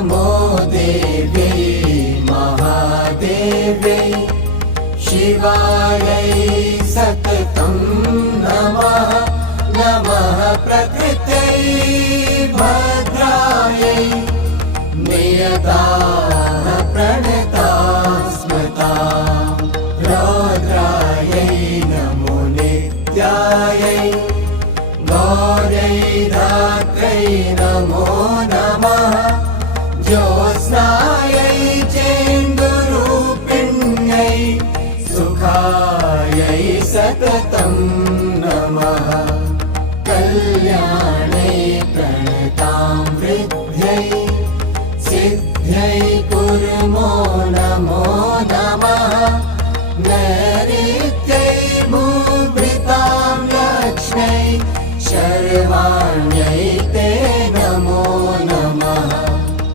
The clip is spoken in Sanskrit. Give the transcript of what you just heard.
नमो देव्यै महादेव्यै शिवायै सततं नमः नमः प्रकृत्यै भद्रायै नियताः प्रणताः स्मृताः रौद्रायै नमो नित्यायै गौर्यै धात्र्यै नमो नमः ज्योत्स्नायै चेन्दुरूपिण्यै सुखायै सततं नमः कल्याणै प्रणतां वृद्ध्यै सिद्ध्यै